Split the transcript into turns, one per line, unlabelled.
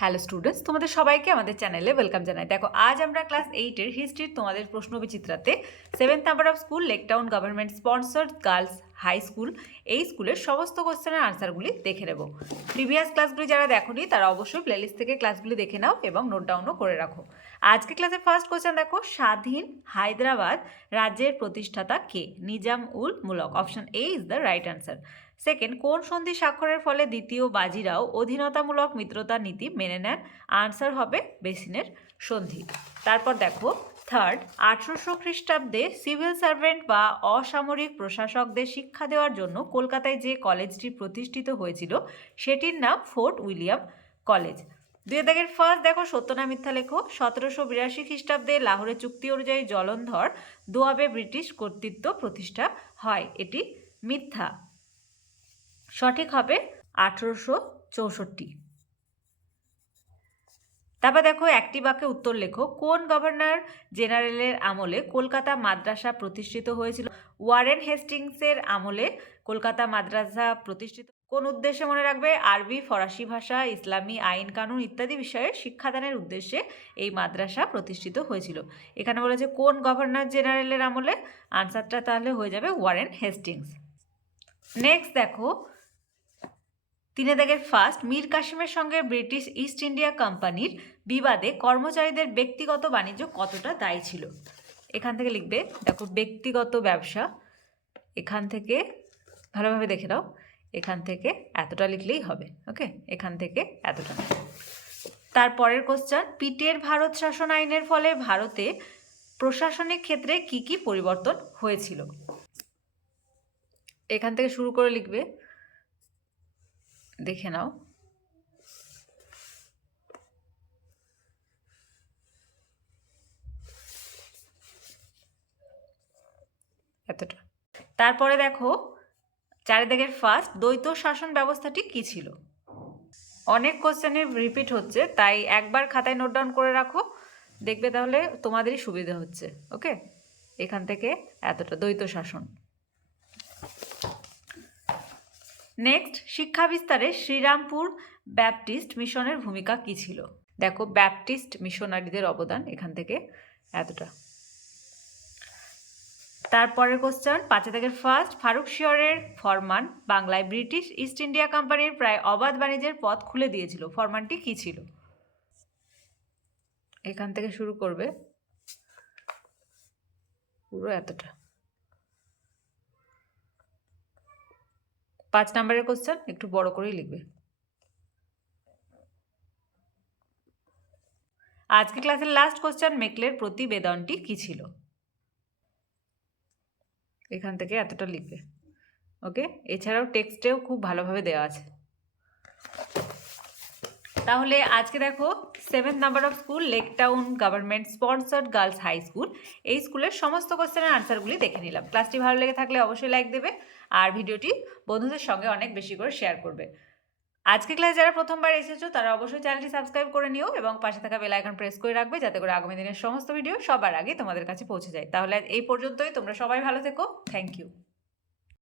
Hello students তোমাদের সবাইকে আমাদের চ্যানেলে ওয়েলকাম জানাই। দেখো, আজ আমরা ক্লাস এইটের হিস্ট্রির তোমাদের প্রশ্ন বিচিত্রাতে seventh number of school Lake Town government sponsored girls high school এই স্কুলের সমস্ত কোশ্চেনের আনসারগুলি দেখে নেব। প্রিভিয়াস ক্লাসগুলি যারা দেখোনি, তারা অবশ্যই প্লেলিস্ট থেকে ক্লাসগুলি দেখে নাও এবং নোট ডাউনও করে রাখো। আজকে ক্লাসে ফার্স্ট কোশ্চেন দেখো, স্বাধীন হায়দ্রাবাদ রাজ্যের প্রতিষ্ঠাতা কে? Nizam ul Mulk. Option A is the right answer second কোন সন্ধি স্বাক্ষরের ফলে দ্বিতীয় বাজিরাও অধীনতামূলক মিত্রতা নীতি মেনে নেন? আনসার হবে বেসিনের সন্ধি। তারপর দেখো থার্ড আঠারোশো খ্রিস্টাব্দে সিভিল সার্ভেন্ট বা অসামরিক প্রশাসকদের শিক্ষা দেওয়ার জন্য কলকাতায় যে কলেজটি প্রতিষ্ঠিত হয়েছিল, সেটির নাম ফোর্ট উইলিয়াম কলেজ। দুই দাগের ফার্স্ট দেখো সত্যনা মিথ্যা লেখো সতেরোশো বিরাশি খ্রিস্টাব্দে লাহোরের চুক্তি অনুযায়ী জলন্ধর, দোয়াবে ব্রিটিশ কর্তৃত্ব প্রতিষ্ঠা হয়। এটি মিথ্যা। সঠিক হবে আঠেরোশো চৌষট্টি। তারপর দেখো একটি বাক্যে উত্তর লেখো। কোন গভর্নর জেনারেলের আমলে কলকাতা মাদ্রাসা প্রতিষ্ঠিত হয়েছিল? ওয়ারেন হেস্টিংসের আমলে কলকাতা মাদ্রাসা প্রতিষ্ঠিত কোন উদ্দেশ্যে মনে রাখবে? আরবি, ফরাসি ভাষা, ইসলামী আইন কানুন ইত্যাদি বিষয়ে শিক্ষাদানের উদ্দেশ্যে এই মাদ্রাসা প্রতিষ্ঠিত হয়েছিল। এখানে বলেছে, কোন গভর্নর জেনারেলের আমলে? আনসারটা তাহলে হয়ে যাবে ওয়ারেন হেস্টিংস। নেক্সট দেখো, তিনে দাগের ফার্স্ট, মীর কাসিমের সঙ্গে ব্রিটিশ ইস্ট ইন্ডিয়া কোম্পানির বিবাদে কর্মচারীদের ব্যক্তিগত বাণিজ্য কতটা দায়ী ছিল? এখান থেকে লিখবে, দেখো, ব্যক্তিগত ব্যবসা। এখান থেকে ভালোভাবে দেখে নাও। এখান থেকে এতটা লিখলেই হবে, ওকে? এখান থেকে এতটা। তারপরের কোশ্চেন পিটের ভারত শাসন আইনের ফলে ভারতে প্রশাসনিক ক্ষেত্রে কি কি পরিবর্তন হয়েছিল? এখান থেকে শুরু করে লিখবে। দেখে নাও। এতটা। তারপরে দেখো চারিদিকের ফার্স্ট দ্বৈত শাসন ব্যবস্থাটি কি ছিল? অনেক কোশ্চেনে রিপিট হচ্ছে, তাই একবার খাতায় নোট ডাউন করে রাখো, দেখবে তাহলে তোমাদেরই সুবিধা হচ্ছে ওকে এখান থেকে এতটা দ্বৈত শাসন। নেক্সট শিক্ষা বিস্তারে শ্রীরামপুর ব্যাপটিস্ট মিশনের ভূমিকা কী ছিল? দেখো ব্যাপটিস্ট মিশনারিদের অবদান এখান থেকে এতটা। তারপরের কোশ্চেন পাঁচে থেকে ফার্স্ট ফারুক শিয়রের ফরমান, বাংলায় ব্রিটিশ ইস্ট ইন্ডিয়া কোম্পানির প্রায় অবাধ বাণিজ্যের পথ খুলে দিয়েছিল। ফরমানটি কী ছিল? এখান থেকে শুরু করবে। পুরো এতটা। পাঁচ নম্বরের কোশ্চেন একটু বড় করেই লিখবে। আজকে ক্লাসের লাস্ট কোশ্চেন মেকলের প্রতিবেদনটি কি ছিল? এখান থেকে এতটা লিখবে। ওকে? এছাড়াও টেক্সটেও খুব ভালোভাবে দেওয়া আছে। তাহলে আজকে দেখো seventh number of school Lake Town government sponsored girls high school এই স্কুলের সমস্ত কোশ্চেনের আনসারগুলি দেখে নিলাম। ক্লাসটি ভালো লেগে থাকলে অবশ্যই লাইক দেবে। আর ভিডিওটি বন্ধুদের সঙ্গে অনেক বেশি করে শেয়ার করবে। আজকে ক্লাস যারা প্রথমবার এসেছ, তারা অবশ্যই চ্যানেলটি সাবস্ক্রাইব করে নিও এবং পাশে থাকা বেল আইকন প্রেস করে রাখবে যাতে করে আগামী দিনের সমস্ত ভিডিও সবার আগে তোমাদের কাছে পৌঁছে যায়। তাহলে এই পর্যন্তই, তোমরা সবাই ভালো থেকো। Thank you